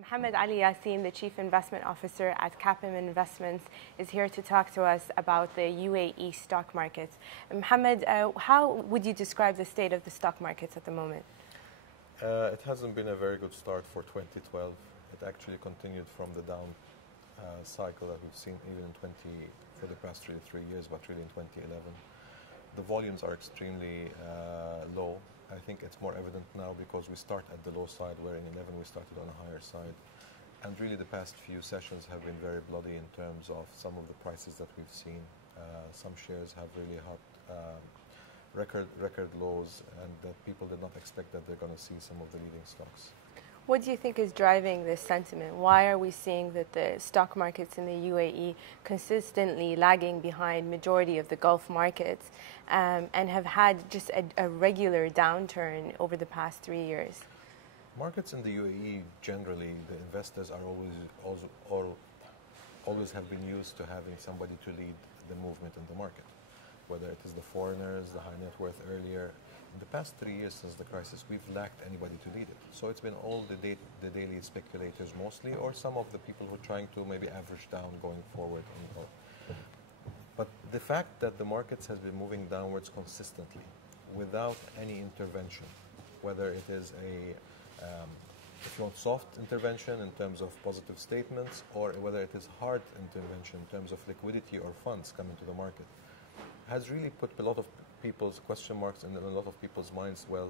Mohammed Ali Yasin, the Chief Investment Officer at CAPM Investments, is here to talk to us about the UAE stock markets. Mohammed, how would you describe the state of the stock markets at the moment? It hasn't been a very good start for 2012. It actually continued from the down cycle that we've seen even in for the past 3 years, but really in 2011. The volumes are extremely low. I think it's more evident now because we start at the low side, where in 11 we started on a higher side. And really the past few sessions have been very bloody in terms of some of the prices that we've seen. Some shares have really had record lows, and that people did not expect that they're going to see some of the leading stocks. What do you think is driving this sentiment? Why are we seeing that the stock markets in the UAE consistently lagging behind majority of the Gulf markets and have had just a regular downturn over the past 3 years? Markets in the UAE, generally, the investors are always have been used to having somebody to lead the movement in the market, whether it is the foreigners, the high net worth earlier. In the past 3 years since the crisis, we've lacked anybody to lead it. So it's been all the daily speculators mostly, or some of the people who are trying to maybe average down going forward. But the fact that the markets has been moving downwards consistently without any intervention, whether it is if you want soft intervention in terms of positive statements, or whether it is hard intervention in terms of liquidity or funds coming to the market, has really put a lot of people's question marks in a lot of people's minds. Well,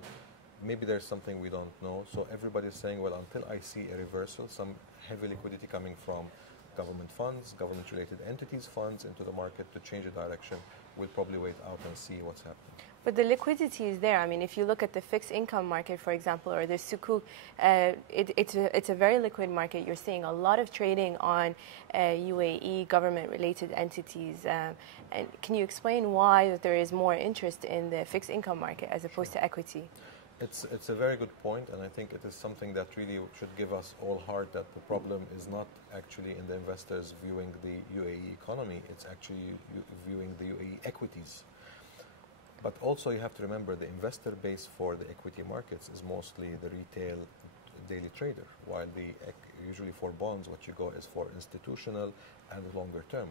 maybe there's something we don't know. So everybody's saying, well, until I see a reversal, some heavy liquidity coming from government funds, government-related entities funds into the market to change the direction, we'll probably wait out and see what's happening. But the liquidity is there. I mean, if you look at the fixed income market, for example, or the sukuk, it's a very liquid market. You're seeing a lot of trading on UAE government-related entities. And can you explain why there is more interest in the fixed income market as opposed to equity? It's a very good point, and I think it is something that really should give us all heart that the problem is not actually in the investors viewing the UAE economy, it's actually viewing the UAE equities. But also you have to remember the investor base for the equity markets is mostly the retail daily trader, while usually for bonds what you go is for institutional and longer term.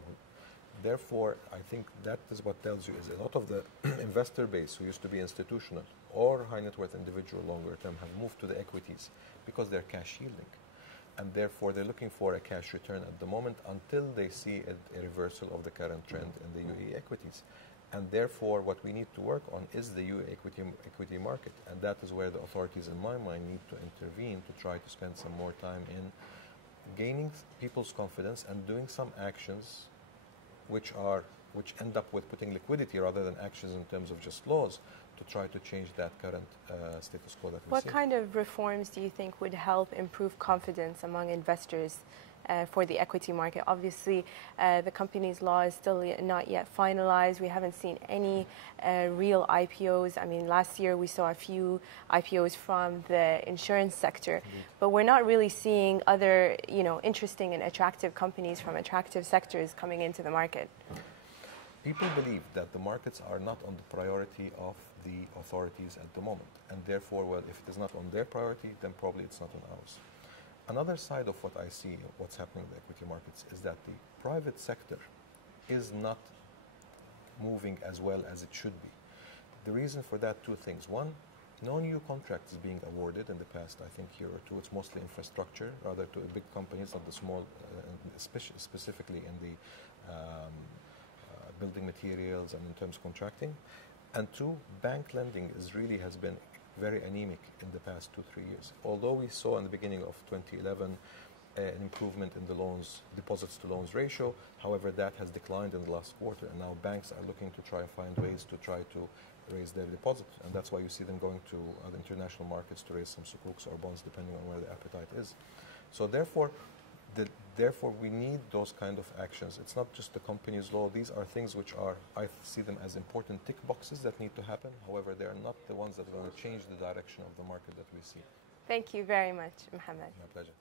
Therefore, I think that is what tells you is a lot of the investor base who used to be institutional or high net worth individual longer term have moved to the equities because they're cash yielding. And therefore, they're looking for a cash return at the moment until they see a reversal of the current trend in the UAE equities. And therefore, what we need to work on is the UAE equity market. And that is where the authorities, in my mind, need to intervene to try to spend some more time in gaining people's confidence and doing some actions which end up with putting liquidity rather than actions in terms of just laws to try to change that current status quo that we see. What kind of reforms do you think would help improve confidence among investors for the equity market? Obviously, the company's law is still not yet finalized. We haven't seen any real IPOs. I mean, last year we saw a few IPOs from the insurance sector, but we're not really seeing other, interesting and attractive companies from attractive sectors coming into the market. People believe that the markets are not on the priority of the authorities at the moment, and therefore, well, if it is not on their priority, then probably it's not on ours. Another side of what I see, what's happening in the equity markets, is that the private sector is not moving as well as it should be. The reason for that, two things. One, no new contracts being awarded in the past, I think, year or two. It's mostly infrastructure, rather to big companies, not the small, specifically in the building materials and in terms of contracting. And two, bank lending has been very anemic in the past 2-3 years. Although we saw in the beginning of 2011 an improvement in the deposits to loans ratio, however, that has declined in the last quarter, and now banks are looking to try and find ways to try to raise their deposits, and that's why you see them going to other international markets to raise some sukuks or bonds, depending on where the appetite is. So therefore, we need those kind of actions. It's not just the company's law. These are things which I see them as important tick boxes that need to happen. However, they are not the ones that are going to change the direction of the market that we see. Thank you very much, Mohammed. My pleasure.